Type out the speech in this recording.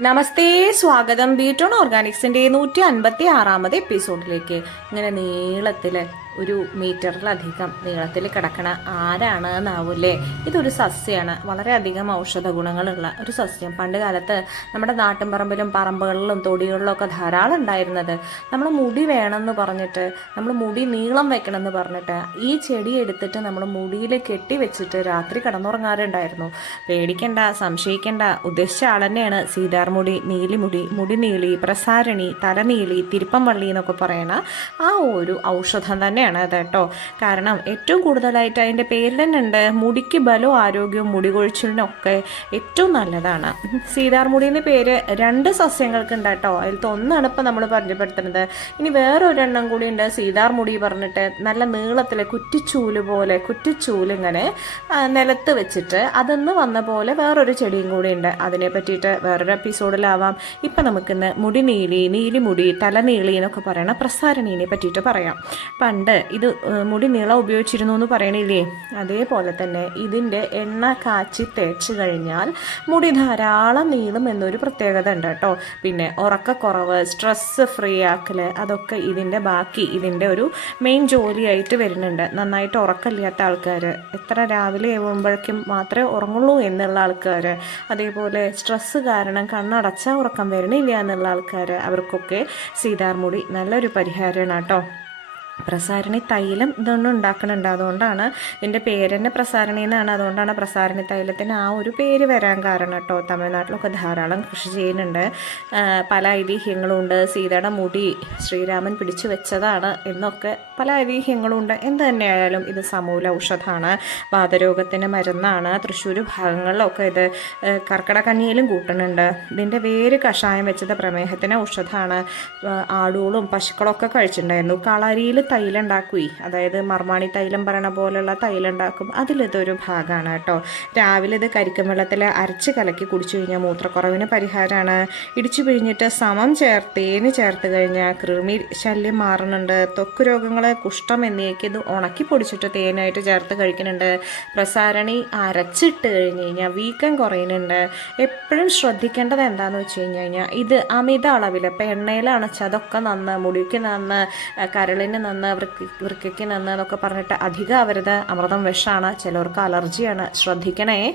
നമസ്തേ സ്വാഗതം. ബീറ്റോൺ ഓർഗാനിക്സിന്റെ നൂറ്റി അൻപത്തി ആറാമത് എപ്പിസോഡിലേക്ക്. ഇങ്ങനെ നീളത്തിൽ ഒരു മീറ്ററിലധികം നീളത്തിൽ കിടക്കണ ആരാണ് എന്നാവൂലേ ഇതൊരു സസ്യമാണ് വളരെയധികം ഔഷധ ഗുണങ്ങളുള്ള ഒരു സസ്യം. പണ്ട് കാലത്ത് നമ്മുടെ നാട്ടിൻപറമ്പിലും പറമ്പുകളിലും തൊടികളിലും ഒക്കെ ധാരാളം ഉണ്ടായിരുന്നത്. നമ്മൾ മുടി വേണമെന്ന് പറഞ്ഞിട്ട് നമ്മൾ മുടി നീളം വെക്കണമെന്ന് പറഞ്ഞിട്ട് ഈ ചെടി എടുത്തിട്ട് നമ്മൾ മുടിയിൽ കെട്ടി വെച്ചിട്ട് രാത്രി കിടന്നുറങ്ങാറുണ്ടായിരുന്നു. പേടിക്കണ്ട സംശയിക്കണ്ട. ഉദ്ദേശിച്ച ആൾ തന്നെയാണ്. സീതാർമുടി നീലിമുടി മുടി നീളി പ്രസാരണി തലനീളി തിരുപ്പം വള്ളി എന്നൊക്കെ പറയണ ആ ഒരു ഔഷധം തന്നെയാണ് അത് കേട്ടോ. കാരണം ഏറ്റവും കൂടുതലായിട്ട് അതിന്റെ പേരിൽ തന്നെ ഉണ്ട് മുടിക്ക് ബലവും ആരോഗ്യവും മുടി കൊഴിച്ചിലിനൊക്കെ ഏറ്റവും നല്ലതാണ്. സീതാർമുടി എന്ന പേര് രണ്ട് സസ്യങ്ങൾക്ക് ഉണ്ട് കേട്ടോ. അതിലത്തെ ഒന്നാണ് ഇപ്പം നമ്മൾ പരിചയപ്പെടുത്തുന്നത്. ഇനി വേറൊരെണ്ണം കൂടി ഉണ്ട്. സീതാർമുടി പറഞ്ഞിട്ട് നല്ല നീളത്തിൽ കുറ്റിച്ചൂൽ പോലെ കുറ്റിച്ചൂലിങ്ങനെ നിലത്ത് വെച്ചിട്ട് അതെന്ന് വന്ന പോലെ വേറൊരു ചെടിയും കൂടി ഉണ്ട്. അതിനെ പറ്റിയിട്ട് വേറൊരു എപ്പിസോഡിലാവാം. ഇപ്പം നമുക്കിന്ന് മുടി നീലി നീലിമുടി തലനീളി എന്നൊക്കെ പറയണ പ്രസാരണീനെ പറ്റിയിട്ട് പറയാം. പണ്ട് ഇത് മുടി നീളം ഉപയോഗിച്ചിരുന്നു എന്ന് പറയണില്ലേ? അതേപോലെ തന്നെ ഇതിന്റെ എണ്ണ കാച്ചി തേച്ച് കഴിഞ്ഞാൽ മുടി ധാരാളം നീളും എന്നൊരു പ്രത്യേകത ഉണ്ട് കേട്ടോ. പിന്നെ ഉറക്കക്കുറവ് സ്ട്രെസ് ഫ്രീ ആക്കൽ അതൊക്കെ ഇതിന്റെ ബാക്കി ഇതിന്റെ ഒരു മെയിൻ ജോലിയായിട്ട് വരുന്നുണ്ട്. നന്നായിട്ട് ഉറക്കമില്ലാത്ത ആൾക്കാർ എത്ര രാവിലെ ആകുമ്പോഴേക്കും മാത്രമേ ഉറങ്ങുള്ളൂ എന്നുള്ള ആൾക്കാർ അതേപോലെ സ്ട്രെസ്സ് കാരണം കണ്ണടച്ചാൽ ഉറക്കം വരണില്ല എന്നുള്ള ആൾക്കാർ അവർക്കൊക്കെ സീതാർമുടി നല്ലൊരു പരിഹാരമാണ് കേട്ടോ. പ്രസാരണി തൈലം ഇതൊന്നും ഉണ്ടാക്കുന്നുണ്ട് അതുകൊണ്ടാണ് ഇതിന്റെ പേര് തന്നെ പ്രസാരണി എന്നാണ്. അതുകൊണ്ടാണ് പ്രസാരണി തൈലത്തിന് ആ ഒരു പേര് വരാൻ കാരണം കേട്ടോ. തമിഴ്നാട്ടിലൊക്കെ ധാരാളം കൃഷി ചെയ്യുന്നുണ്ട്. പല ഐതിഹ്യങ്ങളും ഉണ്ട് സീതയുടെ മുടി ശ്രീരാമൻ പിടിച്ചു വെച്ചതാണ് എന്നൊക്കെ പല ഐതിഹ്യങ്ങളും ഉണ്ട് എന്ത് തന്നെയായാലും ഇത് സമൂല ഔഷധമാണ് വാതരോഗത്തിന് മരുന്നാണ്. തൃശ്ശൂർ ഭാഗങ്ങളിലൊക്കെ ഇത് കർക്കിടക്കഞ്ഞിയിലും കൂട്ടുന്നുണ്ട്. ഇതിന്റെ വേര് കഷായം വെച്ചത് പ്രമേഹത്തിന് ഔഷധമാണ് ആടുകളും പശുക്കളൊക്കെ കഴിച്ചിട്ടുണ്ടായിരുന്നു. കളരിയിൽ തൈലം ഉണ്ടാക്കുവേ അതായത് മർമാണി തൈലം പറയണ പോലുള്ള തൈലം ഉണ്ടാക്കും അതിലിതൊരു ഭാഗമാണ് കേട്ടോ. രാവിലെ ഇത് കരിക്കും വെള്ളത്തിൽ അരച്ച് കലക്കി കുടിച്ചു കഴിഞ്ഞാൽ മൂത്രക്കുറവിന് പരിഹാരമാണ് ഇടിച്ചു പിഴിഞ്ഞിട്ട് സമം ചേർത്ത് തേന് ചേർത്ത് കഴിഞ്ഞാൽ കൃമി ശല്യം മാറുന്നുണ്ട്. ത്വക്ക് രോഗങ്ങൾ കുഷ്ഠം എന്നിവയ്ക്ക് ഇത് ഉണക്കി പൊടിച്ചിട്ട് തേനായിട്ട് ചേർത്ത് കഴിക്കുന്നുണ്ട്. പ്രസാരണി അരച്ചിട്ട് കഴിഞ്ഞ് കഴിഞ്ഞാൽ വീക്കം കുറയുന്നുണ്ട്. എപ്പോഴും ശ്രദ്ധിക്കേണ്ടത് എന്താണെന്ന് വെച്ച് കഴിഞ്ഞ് കഴിഞ്ഞാൽ ഇത് അമിത അളവിൽ ഇപ്പം എണ്ണയിലാണ് അണച്ചതൊക്കെ നന്ന് മുടിക്ക് നന്ന് കരളിന് നന്ന് വൃക്ക വൃക്കയ്ക്ക് നന്ന് എന്നൊക്കെ പറഞ്ഞിട്ട് അധികം അവരത് അമൃതം വിഷമാണ് ചിലർക്ക് അലർജിയാണ്. ശ്രദ്ധിക്കണേ.